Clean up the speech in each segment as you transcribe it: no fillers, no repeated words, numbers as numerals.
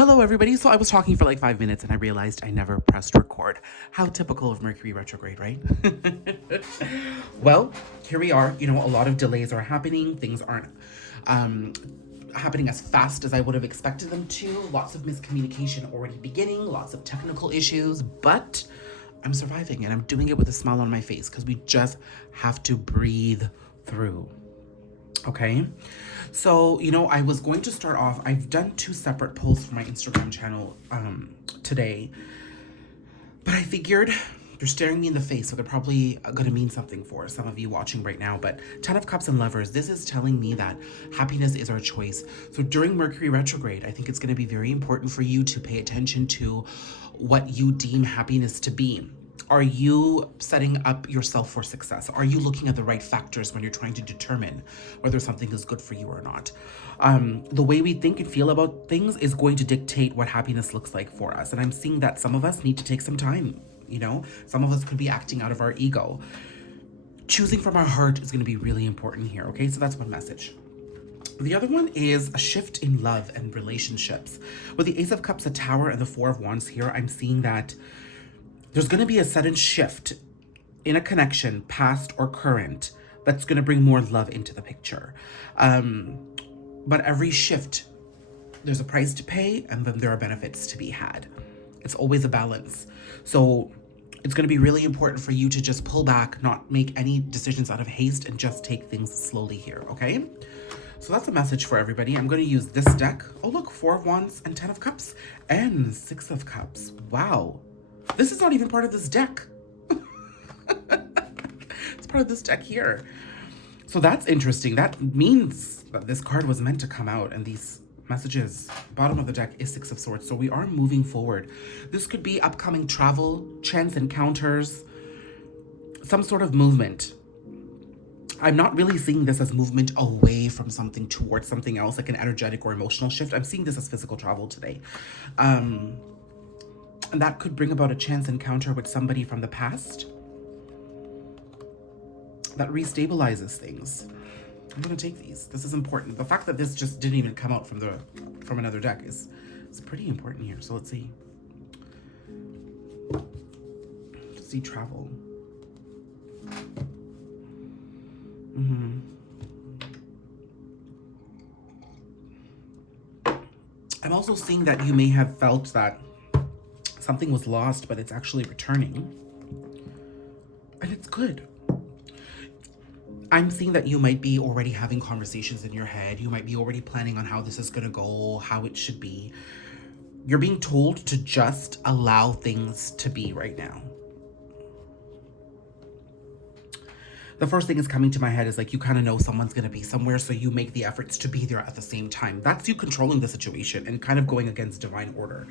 Hello, everybody. So I was talking for like 5 minutes and I realized I never pressed record. How typical of Mercury retrograde, right? Well, here we are. You know, a lot of delays are happening. Things aren't happening as fast as I would have expected them to. Lots of miscommunication already beginning, lots of technical issues, but I'm surviving and I'm doing it with a smile on my face because we just have to breathe through. Okay, so you know, I was going to start off. I've done 2 separate posts for my Instagram channel today, but I figured they're staring me in the face, so they're probably going to mean something for some of you watching right now. But 10 of Cups and Lovers, this is telling me that happiness is our choice. So during Mercury retrograde, I think it's going to be very important for you to pay attention to what you deem happiness to be. Are you setting up yourself for success? Are you looking at the right factors when you're trying to determine whether something is good for you or not? The way we think and feel about things is going to dictate what happiness looks like for us. And I'm seeing that some of us need to take some time, you know? Some of us could be acting out of our ego. Choosing from our heart is going to be really important here, okay? So that's one message. The other one is a shift in love and relationships. With the Ace of Cups, a Tower, and the Four of Wands here, I'm seeing that there's going to be a sudden shift in a connection, past or current, that's going to bring more love into the picture. But every shift, there's a price to pay, and then there are benefits to be had. It's always a balance. So it's going to be really important for you to just pull back, not make any decisions out of haste, and just take things slowly here, okay? So that's a message for everybody. I'm going to use this deck. Oh, look, 4 of Wands and 10 of Cups and 6 of Cups. Wow. This is not even part of this deck. It's part of this deck here. So that's interesting. That means that this card was meant to come out, and these messages, bottom of the deck is 6 of Swords. So we are moving forward. This could be upcoming travel, chance encounters, some sort of movement. I'm not really seeing this as movement away from something towards something else, like an energetic or emotional shift. I'm seeing this as physical travel today. And that could bring about a chance encounter with somebody from the past that restabilizes things. I'm gonna take these. This is important. The fact that this just didn't even come out from another deck is pretty important here. So let's see. Let's see travel. I'm also seeing that you may have felt that something was lost, but it's actually returning. And it's good. I'm seeing that you might be already having conversations in your head. You might be already planning on how this is going to go, how it should be. You're being told to just allow things to be right now. The first thing is coming to my head is like, you kind of know someone's going to be somewhere, so you make the efforts to be there at the same time. That's you controlling the situation and kind of going against divine order.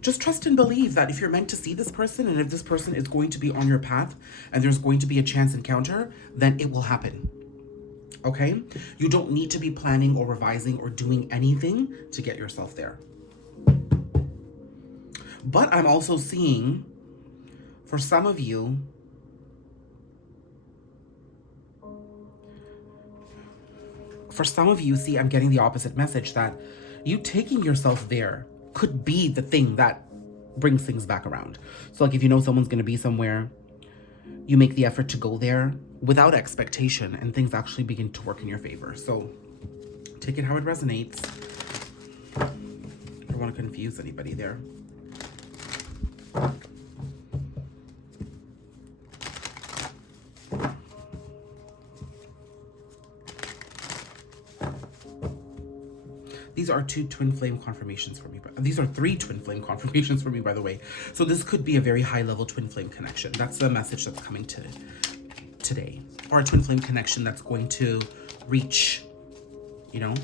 Just trust and believe that if you're meant to see this person, and if this person is going to be on your path, and there's going to be a chance encounter, then it will happen. Okay? You don't need to be planning or revising or doing anything to get yourself there. But I'm also seeing, for some of you, see, I'm getting the opposite message, that you taking yourself there could be the thing that brings things back around. So like if you know someone's going to be somewhere, you make the effort to go there without expectation, and things actually begin to work in your favor. So take it how it resonates. I don't want to confuse anybody there. These are 2 twin flame confirmations for me. These are 3 twin flame confirmations for me, by the way. So this could be a very high level twin flame connection. That's the message that's coming to today. Or a twin flame connection that's going to reach, you know?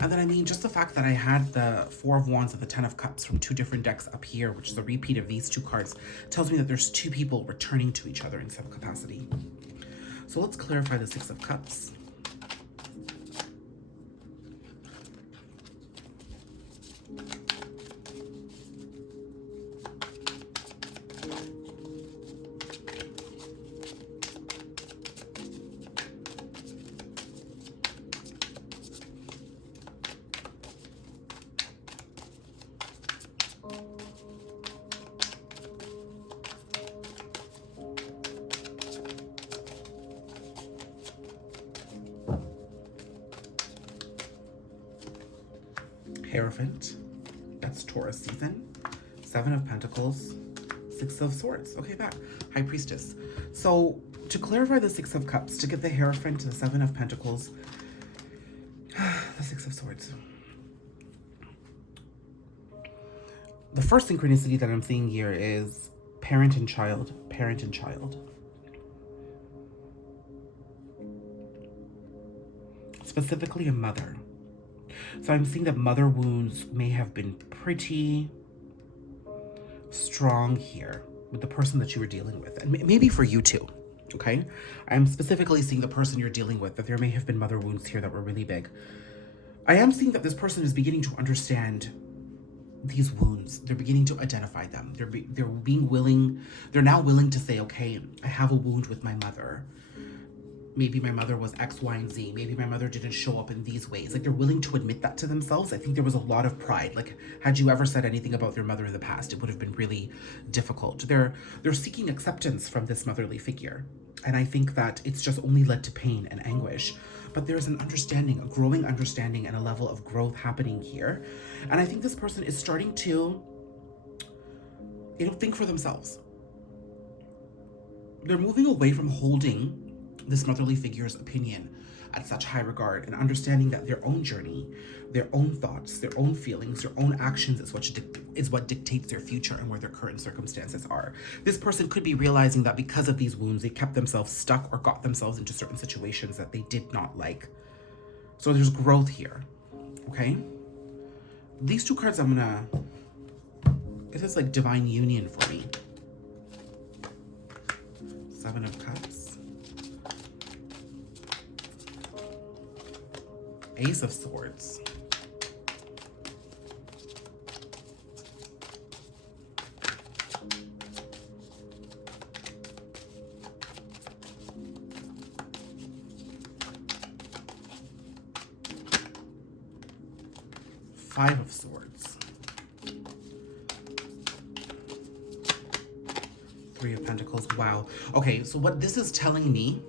And then, I mean, just the fact that I had the 4 of Wands and the 10 of Cups from 2 different decks up here, which is a repeat of these 2 cards, tells me that there's 2 people returning to each other in some capacity. So let's clarify the 6 of Cups. Hierophant. That's Taurus season. 7 of Pentacles. 6 of Swords. Okay, back. High Priestess. So to clarify the 6 of Cups, to get the Hierophant to the 7 of Pentacles, the 6 of Swords. The first synchronicity that I'm seeing here is parent and child. Parent and child. Specifically a mother. So I'm seeing that mother wounds may have been pretty strong here with the person that you were dealing with. And maybe for you too, okay? I'm specifically seeing the person you're dealing with, that there may have been mother wounds here that were really big. I am seeing that this person is beginning to understand these wounds. They're beginning to identify them. They're now willing to say, okay, I have a wound with my mother. Maybe my mother was X, Y, and Z. Maybe my mother didn't show up in these ways. Like, they're willing to admit that to themselves. I think there was a lot of pride. Like, had you ever said anything about their mother in the past, it would have been really difficult. They're seeking acceptance from this motherly figure. And I think that it's just only led to pain and anguish. But there's an understanding, a growing understanding and a level of growth happening here. And I think this person is starting to, think for themselves. They're moving away from holding this motherly figure's opinion at such high regard and understanding that their own journey, their own thoughts, their own feelings, their own actions is what dictates their future and where their current circumstances are. This person could be realizing that because of these wounds, they kept themselves stuck or got themselves into certain situations that they did not like. So there's growth here, okay? These 2 cards it is like divine union for me. 7 of Cups. Ace of Swords. Five of Swords. 3 of Pentacles. Wow. Okay, so what this is telling me,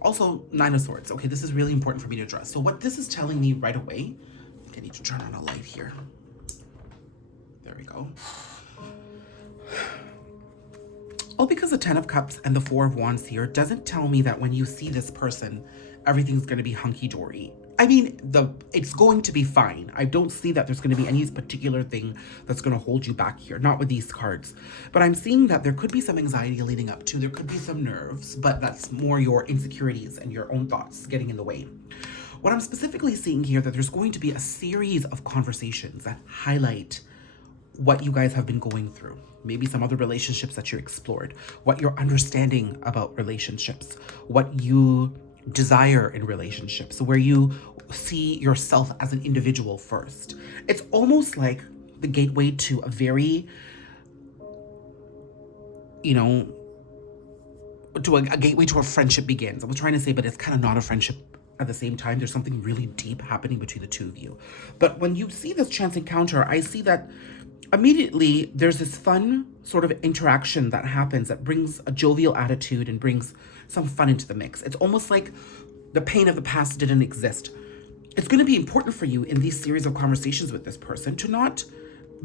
also 9 of Swords. Okay, this is really important for me to address. So what this is telling me right away, I need to turn on a light here. There we go. Oh, because the 10 of Cups and the 4 of Wands here doesn't tell me that when you see this person, everything's going to be hunky-dory. I mean, it's going to be fine. I don't see that there's going to be any particular thing that's going to hold you back here. Not with these cards. But I'm seeing that there could be some anxiety leading up to. There could be some nerves. But that's more your insecurities and your own thoughts getting in the way. What I'm specifically seeing here, that there's going to be a series of conversations that highlight what you guys have been going through. Maybe some other relationships that you explored. What you're understanding about relationships. What you desire in relationships, where you see yourself as an individual first. It's almost like the gateway to a very, to a gateway to a friendship begins. I was trying to say, but it's kind of not a friendship at the same time. There's something really deep happening between the two of you. But when you see this chance encounter, I see that immediately there's this fun sort of interaction that happens that brings a jovial attitude and brings some fun into the mix. It's almost like the pain of the past didn't exist. It's going to be important for you in these series of conversations with this person to not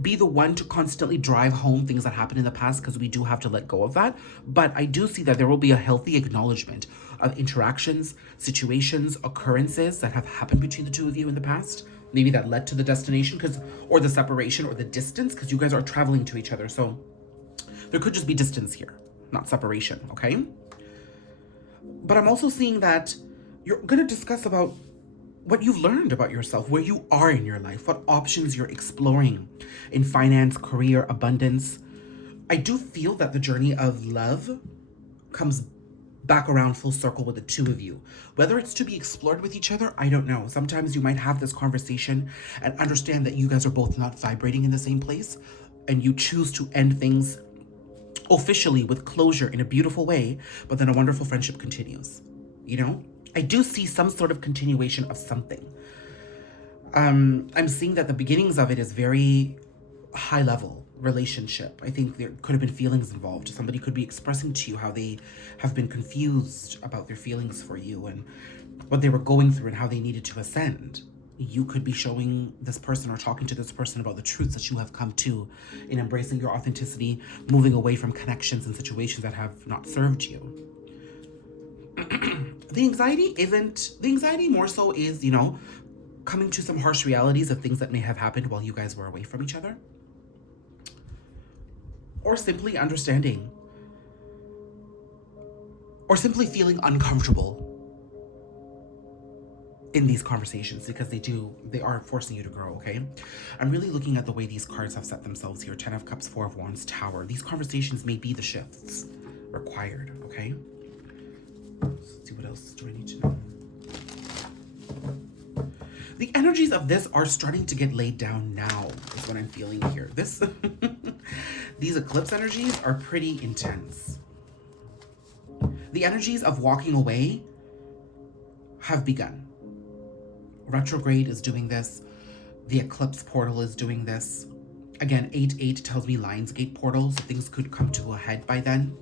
be the one to constantly drive home things that happened in the past, because we do have to let go of that. But I do see that there will be a healthy acknowledgement of interactions, situations, occurrences that have happened between the two of you in the past. Maybe that led to the destination, or the separation, or the distance, because you guys are traveling to each other. So there could just be distance here, not separation, okay? But I'm also seeing that you're going to discuss about what you've learned about yourself, where you are in your life, what options you're exploring in finance, career, abundance. I do feel that the journey of love comes back around full circle with the two of you. Whether it's to be explored with each other, I don't know. Sometimes you might have this conversation and understand that you guys are both not vibrating in the same place, and you choose to end things officially with closure in a beautiful way, but then a wonderful friendship continues. I do see some sort of continuation of something. I'm seeing that the beginnings of it is very high level relationship. I think there could have been feelings involved. Somebody could be expressing to you how they have been confused about their feelings for you and what they were going through and how they needed to ascend. you could be showing this person or talking to this person about the truths that you have come to in embracing your authenticity, moving away from connections and situations that have not served you. The anxiety more so is, coming to some harsh realities of things that may have happened while you guys were away from each other. Or simply understanding. Or simply feeling uncomfortable in these conversations because they are forcing you to grow, okay? I'm really looking at the way these cards have set themselves here. 10 of Cups, 4 of Wands, Tower. These conversations may be the shifts required, okay? Let's see, what else do I need to know? The energies of this are starting to get laid down now, is what I'm feeling here. These eclipse energies are pretty intense. The energies of walking away have begun. Retrograde is doing this. The eclipse portal is doing this. Again, 8-8 tells me Lionsgate portals. Things could come to a head by then.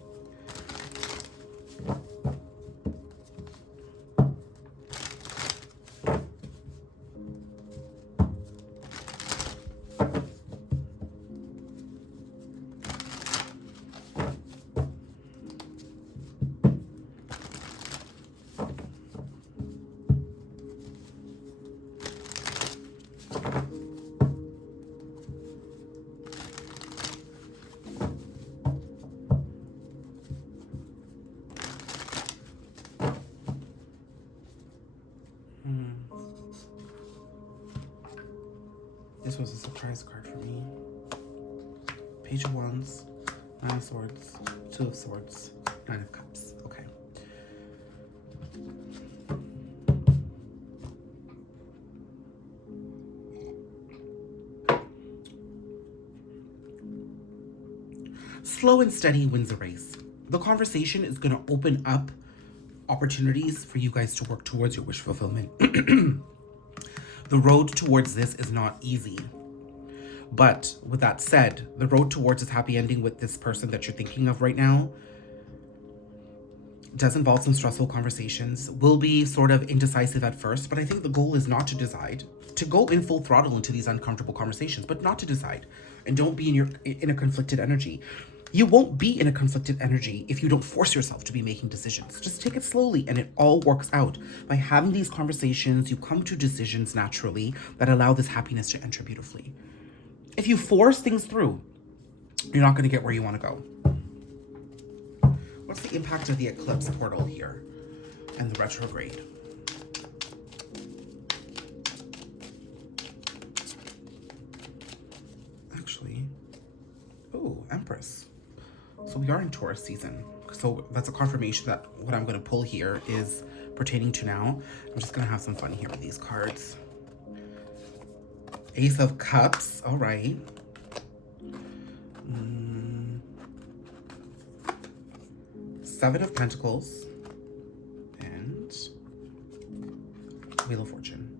This was a surprise card for me. Page of Wands, 9 of Swords, 2 of Swords, 9 of Cups. Okay. Slow and steady wins the race. The conversation is going to open up opportunities for you guys to work towards your wish fulfillment. The road towards this is not easy. But with that said, the road towards this happy ending with this person that you're thinking of right now does involve some stressful conversations, will be sort of indecisive at first, but I think the goal is not to decide, to go in full throttle into these uncomfortable conversations, but not to decide. And don't be in a conflicted energy. You won't be in a conflicted energy if you don't force yourself to be making decisions. Just take it slowly and it all works out. By having these conversations, you come to decisions naturally that allow this happiness to enter beautifully. If you force things through, you're not going to get where you want to go. What's the impact of the eclipse portal here and the retrograde? Actually, oh, Empress. So we are in Taurus season. So that's a confirmation that what I'm going to pull here is pertaining to now. I'm just going to have some fun here with these cards. Ace of Cups. All right. Seven of Pentacles. And Wheel of Fortune.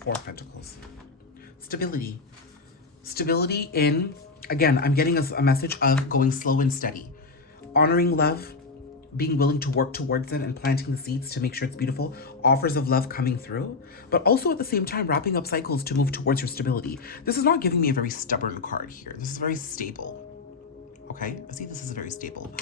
4 of Pentacles. Stability. Stability in, again, I'm getting a message of going slow and steady. Honoring love, being willing to work towards it and planting the seeds to make sure it's beautiful. Offers of love coming through, but also at the same time wrapping up cycles to move towards your stability. This is not giving me a very stubborn card here. This is very stable. Okay, I see this is very stable.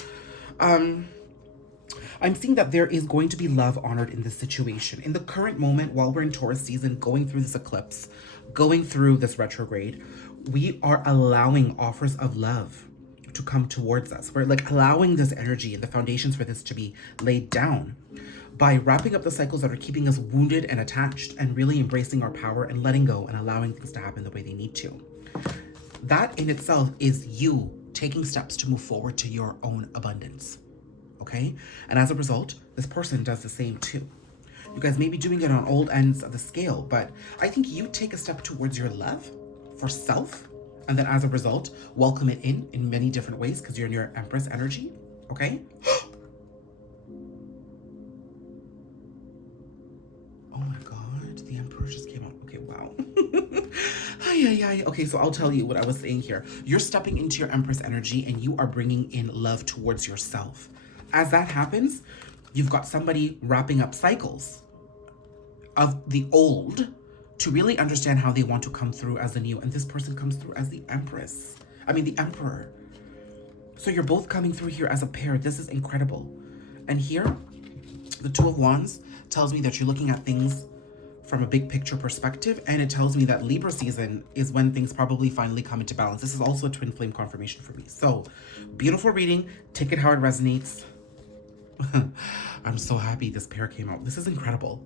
I'm seeing that there is going to be love honored in this situation. In the current moment, while we're in Taurus season, going through this eclipse, going through this retrograde, we are allowing offers of love to come towards us. We're like allowing this energy and the foundations for this to be laid down by wrapping up the cycles that are keeping us wounded and attached and really embracing our power and letting go and allowing things to happen the way they need to. That in itself is you taking steps to move forward to your own abundance. Okay? And as a result, this person does the same too. You guys may be doing it on old ends of the scale, but I think you take a step towards your love for self, and then as a result, welcome it in many different ways because you're in your Empress energy, okay? Oh my God, the Emperor just came out. Okay, wow. Okay, so I'll tell you what I was saying here. You're stepping into your Empress energy and you are bringing in love towards yourself. As that happens, you've got somebody wrapping up cycles of the old to really understand how they want to come through as the new. And this person comes through as the Empress. I mean, the Emperor. So you're both coming through here as a pair. This is incredible. And here, the Two of Wands tells me that you're looking at things from a big picture perspective. And it tells me that Libra season is when things probably finally come into balance. This is also a twin flame confirmation for me. So beautiful reading. Take it how it resonates. I'm so happy this pair came out. This is incredible.